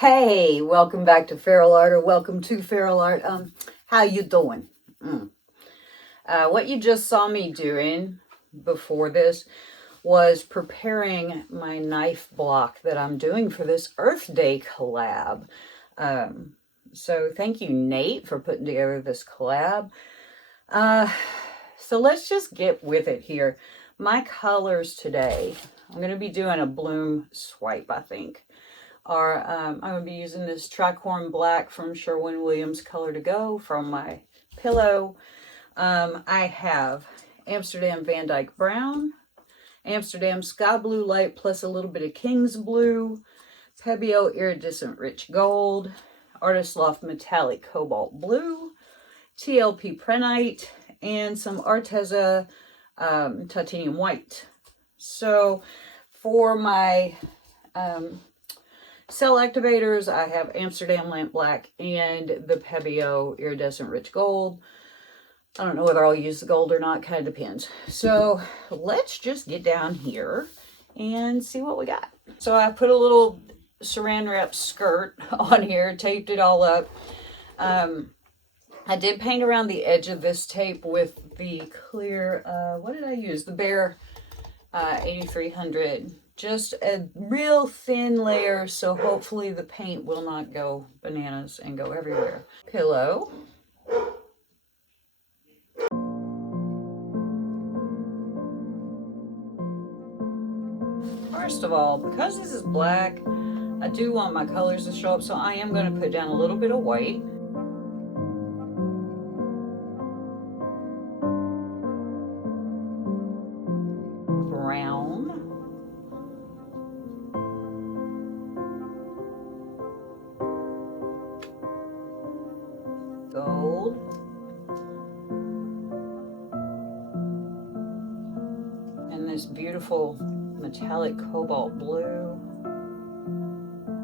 Hey, welcome back to feralart, or welcome to feralart. How you doing? What you just saw me doing before this was preparing my knife block that I'm doing for this Earth Day collab. So thank you, Nate, for putting together this collab. So let's just get with it here. My colors today, I'm going to be doing a bloom swipe, I think. I'm going to be using this tricorn black from Sherwin-Williams Color to Go from my pillow. I have Amsterdam VanDyke Brown, Amsterdam Sky Blue Light plus a little bit of King's Blue, Pebeo Iridescent Rich Gold, Artist Loft Metallic Cobalt Blue, TLP Prenite, and some Arteza Titanium White. So for my cell activators, I have Amsterdam Lamp Black and the Pebeo Iridescent Rich Gold. I don't know whether I'll use the gold or not, kind of depends. So let's just get down here and see what we got. So I put a little saran wrap skirt on here, taped it all up. I did paint around the edge of this tape with the clear, what did I use? The Bear 8300. Just a real thin layer, so hopefully the paint will not go bananas and go everywhere. Pillow. First of all, because this is black, I do want my colors to show up, so I am going to put down a little bit of white. Brown. Gold. And this beautiful metallic cobalt blue,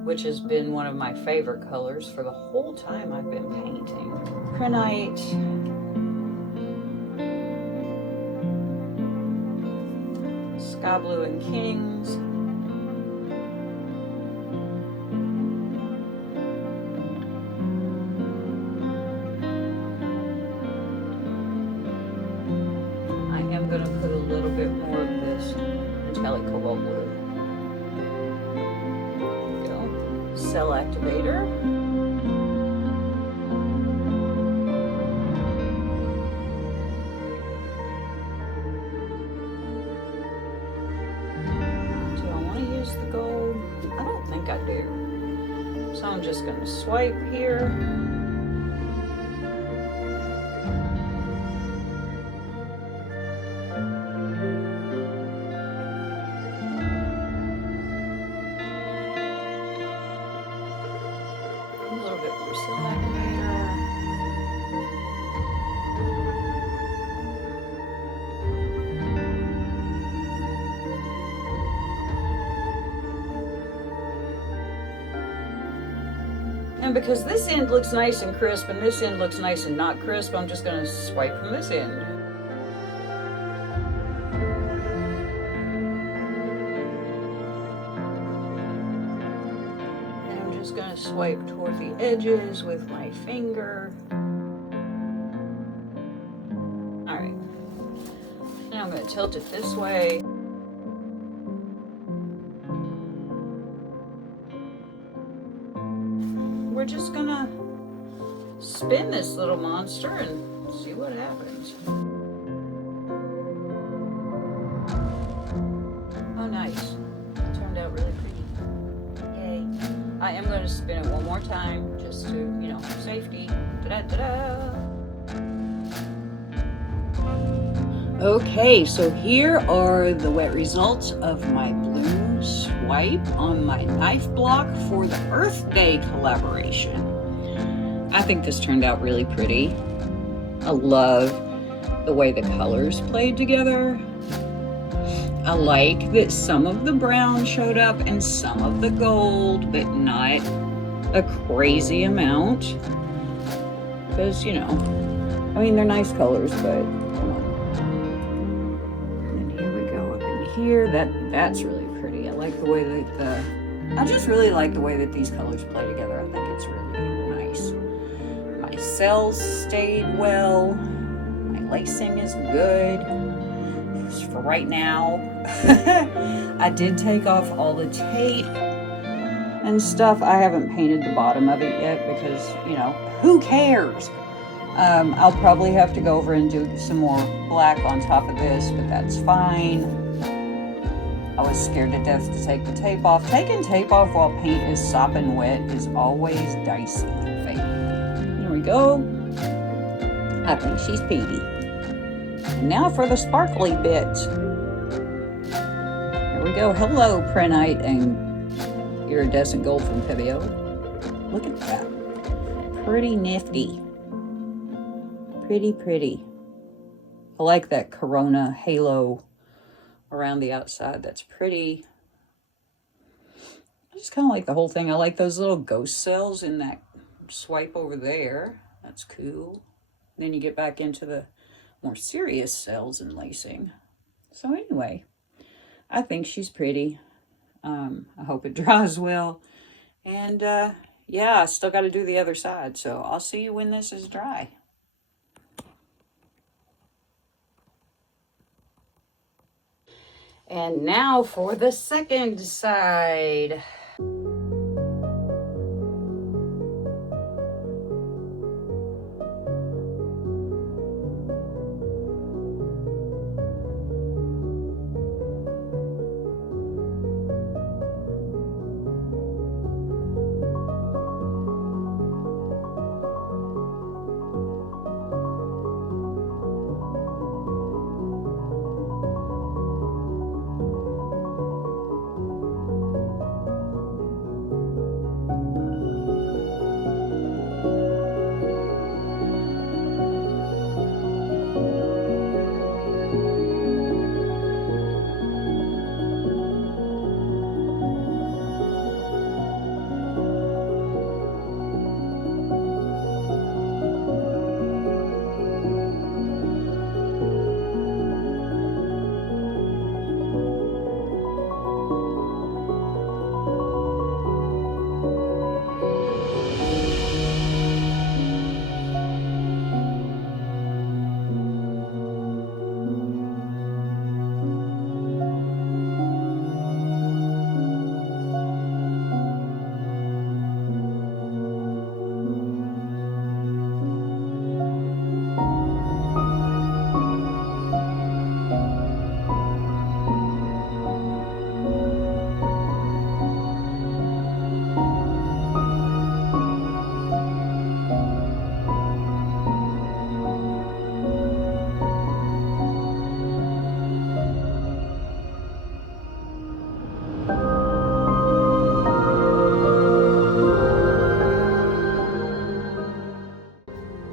which has been one of my favorite colors for the whole time I've been painting. Prenite. Sky Blue and Kings. I am going to put a little bit more of this metallic cobalt blue. There we go. Cell activator. Do I want to use the gold? I don't think I do. So I'm just going to swipe here. And because this end looks nice and crisp and this end looks nice and not crisp, I'm just going to swipe from this end. And I'm just going to swipe toward the edges with my finger. Alright. Now I'm going to tilt it this way. We're just gonna spin this little monster and see what happens. Oh, nice. It turned out really pretty. Yay. I am going to spin it one more time just to, you know, safety. Ta-da-ta-da! Okay, so here are the wet results of my bloom swipe on my knife block for the Earth Day collaboration. I think this turned out really pretty. I love the way the colors played together. I like that some of the brown showed up and some of the gold, but not a crazy amount. Because, you know, I mean, they're nice colors, but come on. And here we go up in here. That's really pretty. I like the way that the I just really like the way that these colors play together. I think it's really nice. My cells stayed well. My lacing is good. Just for right now. I did take off all the tape and stuff. I haven't painted the bottom of it yet because, you know, who cares? I'll probably have to go over and do some more black on top of this, but that's fine. I was scared to death to take the tape off. Taking tape off while paint is sopping wet is always dicey. There we go. I think she's pretty. And now for the sparkly bits. There we go. Hello, Prenite and Iridescent Gold from Pebeo. Look at that. Pretty nifty. Pretty. I like that Corona halo around the outside. That's pretty. I just kind of like the whole thing. I like those little ghost cells in that swipe over there. That's cool. Then you get back into the more serious cells and lacing. So anyway, I think she's pretty. I hope it dries well. And yeah, I still got to do the other side. So I'll see you when this is dry. And now for the second side.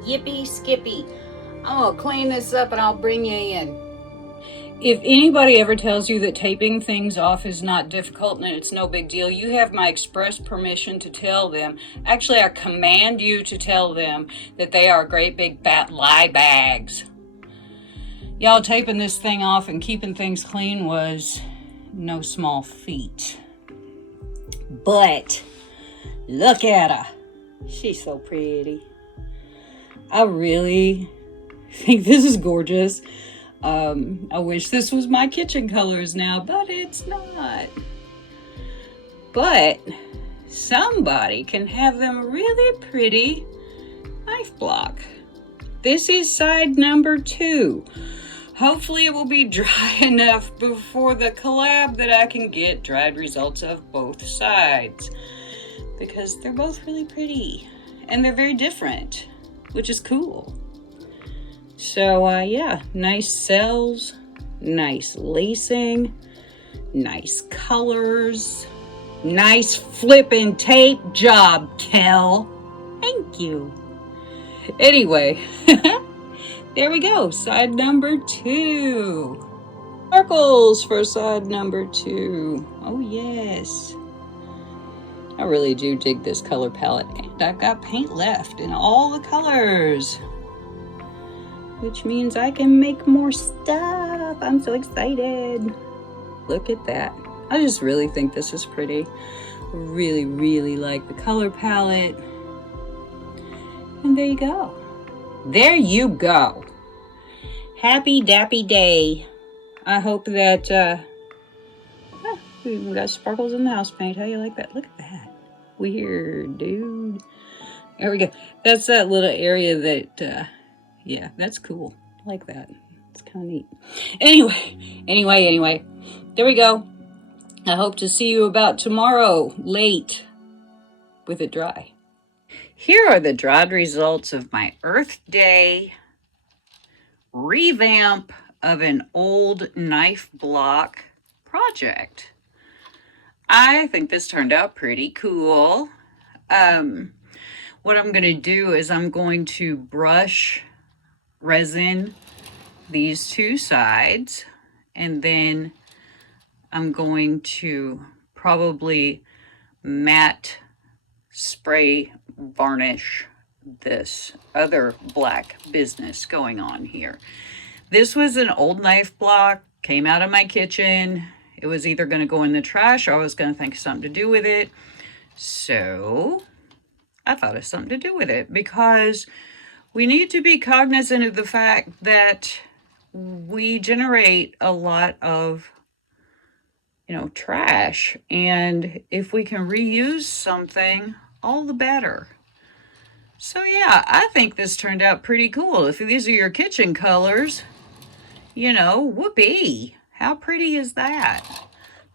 Yippee skippy. I'm gonna clean this up and I'll bring you in. If anybody ever tells you that taping things off is not difficult and it's no big deal, you have my express permission to tell them. Actually, I command you to tell them that they are great big fat lie bags. Y'all, taping this thing off and keeping things clean was no small feat. But look at her. She's so pretty. I really think this is gorgeous. I wish this was my kitchen colors now, but it's not. But somebody can have them really pretty knife block. This is side number 2. Hopefully it will be dry enough before the collab that I can get dried results of both sides, because they're both really pretty and they're very different, which is cool. So yeah, nice cells, nice lacing, nice colors, nice flipping tape job, Kel. Thank you. Anyway, there we go, side number 2. Sparkles for side number 2. Oh yes. I really do dig this color palette, and I've got paint left in all the colors, which means I can make more stuff. I'm so excited. Look at that. I just really think this is pretty. Really, really like the color palette. And there you go. There you go. Happy dappy day. I hope that, we even got sparkles in the house paint. How you like that? Look at that. Weird, dude. There we go. That's that little area that, yeah, that's cool. I like that. It's kind of neat. Anyway. There we go. I hope to see you about tomorrow, late, with it dry. Here are the dried results of my Earth Day revamp of an old knife block project. I think this turned out pretty cool. What I'm going to do is I'm going to brush resin these two sides, and then I'm going to probably matte spray varnish this other black business going on here. This was an old knife block, came out of my kitchen. It was either going to go in the trash or I was going to think of something to do with it. So I thought of something to do with it, because we need to be cognizant of the fact that we generate a lot of, trash. And if we can reuse something, all the better. So yeah, I think this turned out pretty cool. If these are your kitchen colors, whoopee. How pretty is that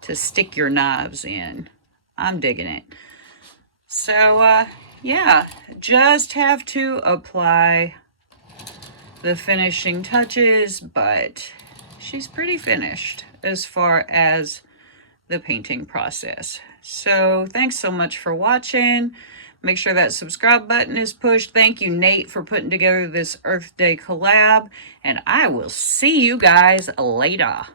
to stick your knives in? I'm digging it. So yeah, just have to apply the finishing touches, but she's pretty finished as far as the painting process. So thanks so much for watching. Make sure that subscribe button is pushed. Thank you, Nate, for putting together this Earth Day collab, and I will see you guys later.